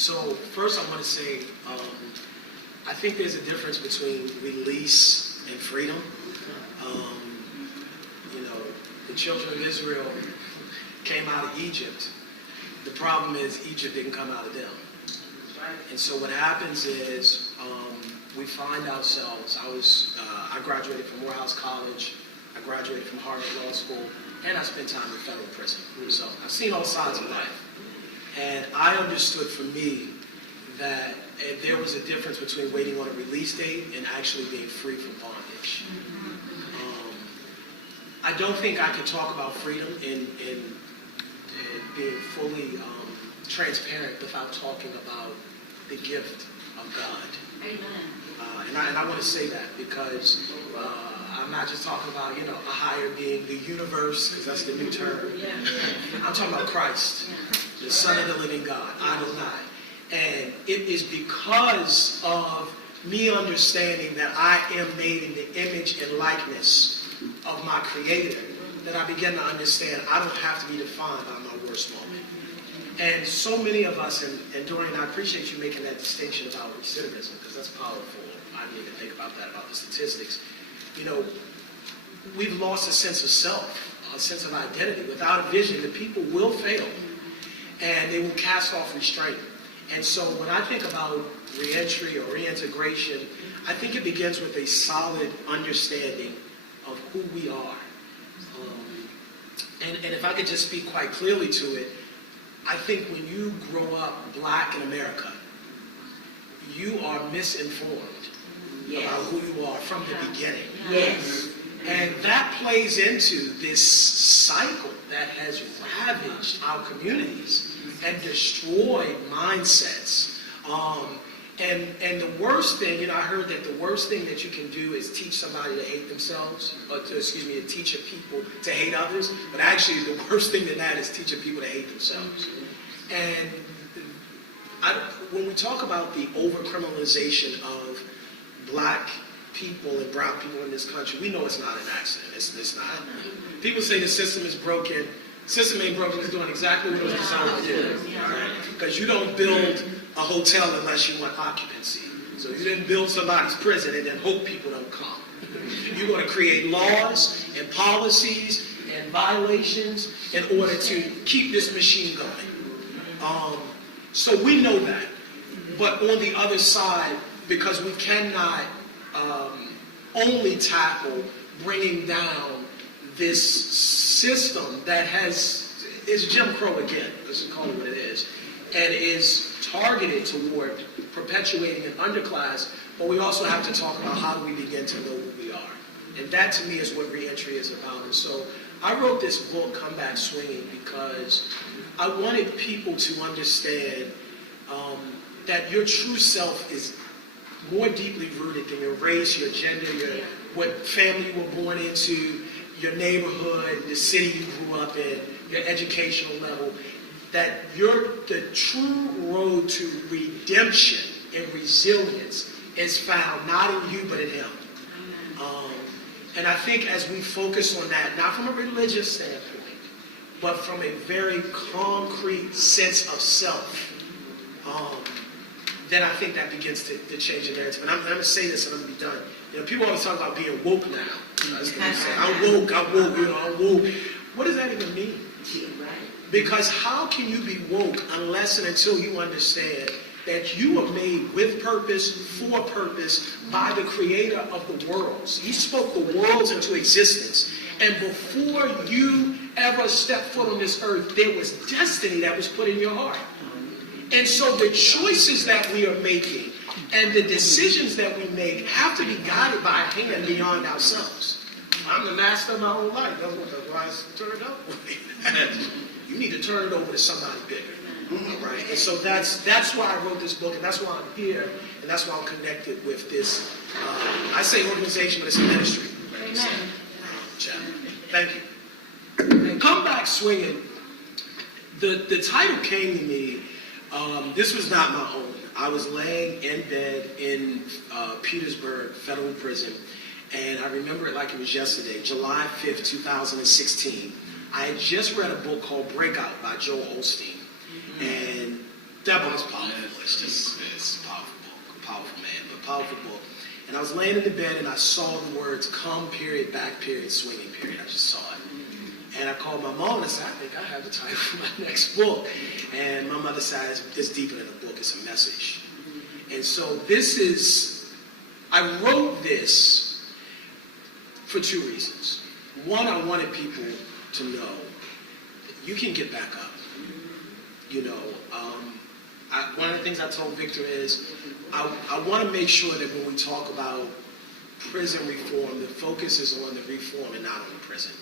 So first I want to say, I think there's a difference between release and freedom. The children of Israel came out of Egypt. The problem is Egypt didn't come out of them. And so what happens is we find ourselves, I graduated from Morehouse College, I graduated from Harlem Law School, and I spent time in federal prison. So I've seen all sides of life. And I understood for me that there was a difference between waiting on a release date and actually being free from bondage. I don't think I could talk about freedom and being fully transparent without talking about the gift of God. Amen. And I want to say that because I'm not just talking about, a higher being, the universe, because that's the new term. Yeah. I'm talking about Christ, the Son of the living God, Adonai. And it is because of me understanding that I am made in the image and likeness of my Creator that I begin to understand I don't have to be defined by my worst moment. And so many of us, and Dorian, I appreciate you making that distinction about recidivism, because that's powerful. I didn't even think about that, about the statistics. We've lost a sense of self, a sense of identity. Without a vision, the people will fail, and they will cast off restraint. And so when I think about reentry or reintegration, I think it begins with a solid understanding of who we are. And if I could just speak quite clearly to it, I think when you grow up black in America, you are misinformed about who you are from the beginning. Yes. And that plays into this cycle that has ravaged our communities and destroyed mindsets. And the worst thing, I heard that the worst thing that you can do is teach somebody to hate themselves, to teach a people to hate others. But actually, the worst thing than that is teaching people to hate themselves. And when we talk about the over-criminalization of black people and brown people in this country, we know it's not an accident. It's not. People say the system is broken. The system ain't broken. It's doing exactly what it was designed to do. All right? Because you don't build a hotel unless you want occupancy. So you didn't build somebody's prison and then hope people don't come. You're going to create laws and policies and violations in order to keep this machine going. So we know that. But on the other side, because we cannot only tackle bringing down this system that is Jim Crow again, let's call it what it is, and is targeted toward perpetuating an underclass, but we also have to talk about how do we begin to know who we are. And that to me is what reentry is about. And so I wrote this book, Come Back Swinging, because I wanted people to understand that your true self is more deeply rooted than your race, your gender, what family you were born into, your neighborhood, the city you grew up in, your educational level. That the true road to redemption and resilience is found not in you, but in Him. And I think as we focus on that, not from a religious standpoint, but from a very concrete sense of self, then I think that begins to change the narrative. And I'm going to say this and I'm going to be done. People always talk about being woke now. That's what they say. I'm woke, I'm woke. What does that even mean? Because how can you be woke unless and until you understand that you are made with purpose, for purpose, by the Creator of the worlds. He spoke the worlds into existence. And before you ever stepped foot on this earth, there was destiny that was put in your heart. And so the choices that we are making and the decisions that we make have to be guided by a hand beyond ourselves. I'm the master of my own life. That's why it's turned up. You need to turn it over to somebody bigger. Right? And so that's why I wrote this book, and that's why I'm here, and that's why I'm connected with this. I say organization, but it's a ministry. Right? So, thank you. And Come Back Swinging, the title came to me. This was not my own. I was laying in bed in Petersburg Federal Prison, and I remember it like it was yesterday, July 5th, 2016. I had just read a book called Breakout by Joel Osteen. And That book is powerful. It's powerful, man, but powerful book. And I was laying in the bed and I saw the words come period, back period, swinging period. I just saw it. And I called my mom and I said, I think I have the title for my next book. And my mother said, it's deeper than a book, it's a message. And so I wrote this for two reasons. One, I wanted people to know that you can get back up. You know, one of the things I told Victor is, I want to make sure that when we talk about prison reform, the focus is on the reform and not on the prison.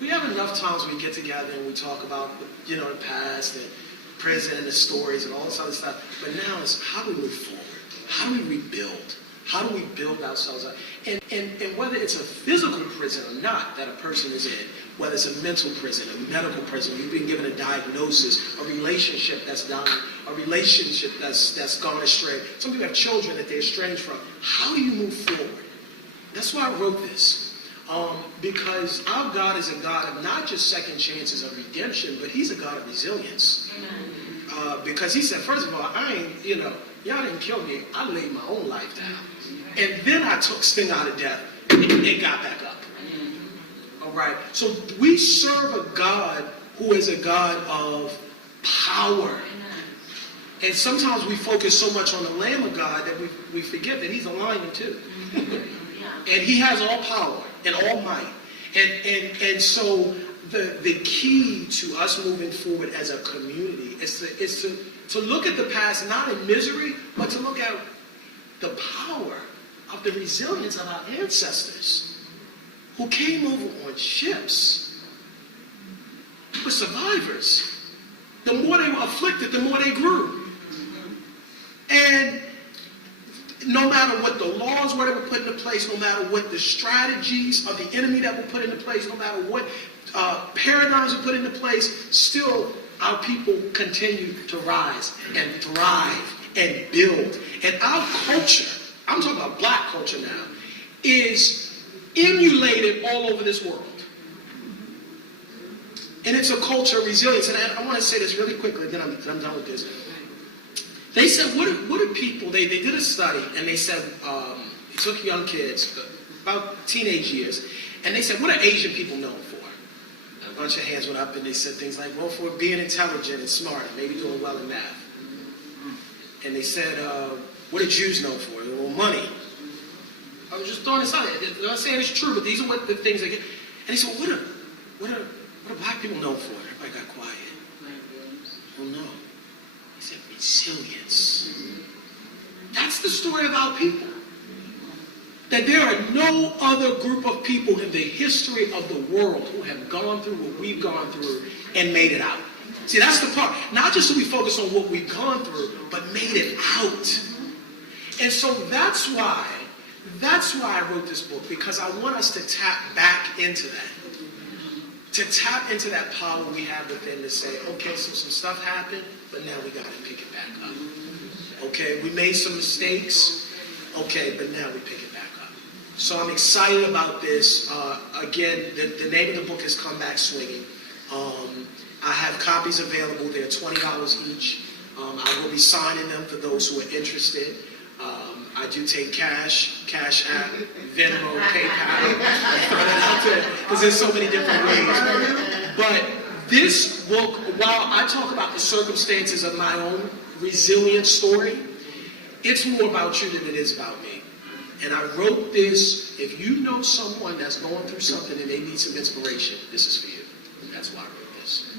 We have enough times we get together and we talk about, you know, the past and prison and the stories and all this other stuff. But now it's how do we move forward? How do we rebuild? How do we build ourselves up? And whether it's a physical prison or not that a person is in, whether it's a mental prison, a medical prison, you've been given a diagnosis, a relationship that's dying, a relationship that's gone astray. Some people have children that they're estranged from. How do you move forward? That's why I wrote this. Because our God is a God of not just second chances of redemption, but he's a God of resilience. Because he said, first of all, y'all didn't kill me. I laid my own life down. And then I took sting out of death and got back up. All right. So we serve a God who is a God of power. And sometimes we focus so much on the Lamb of God that we forget that he's a lion too. And he has all power and all might. And so the key to us moving forward as a community is to look at the past not in misery, but to look at the power of the resilience of our ancestors who came over on ships, who were survivors. The more they were afflicted, the more they grew. And no matter what the laws were that were put into place, no matter what the strategies of the enemy that were put into place, no matter what paradigms were put into place, still our people continue to rise and thrive and build. And our culture, I'm talking about black culture now, is emulated all over this world. And it's a culture of resilience. And I want to say this really quickly, then I'm done with this. They said, what do people, they did a study, and they said, they took young kids, about teenage years, and they said, what are Asian people known for? And a bunch of hands went up, and they said things like, well, for being intelligent and smart, and maybe doing well in math. And they said, what are Jews known for? Well, money. I was just throwing this out there. I'm not saying it's true, but these are what the things they get. And they said, well, what are black people known for? Everybody got quiet. Well, no. He said resilience. That's the story of our people. That there are no other group of people in the history of the world who have gone through what we've gone through and made it out. See, that's the part. Not just that we focus on what we've gone through, but made it out. And so that's why I wrote this book, because I want us to tap back into that. To tap into that power we have within to say, okay, so some stuff happened, but now we got to pick it back up. Okay, we made some mistakes, okay, but now we pick it back up. So I'm excited about this. Again, the name of the book is Come Back Swinging. I have copies available. They're $20 each. I will be signing them for those who are interested. I do take Cash App, Venmo, PayPal, because there's so many different ways. But this book, while I talk about the circumstances of my own resilient story, it's more about you than it is about me. And I wrote this, if you know someone that's going through something and they need some inspiration, this is for you. That's why I wrote this.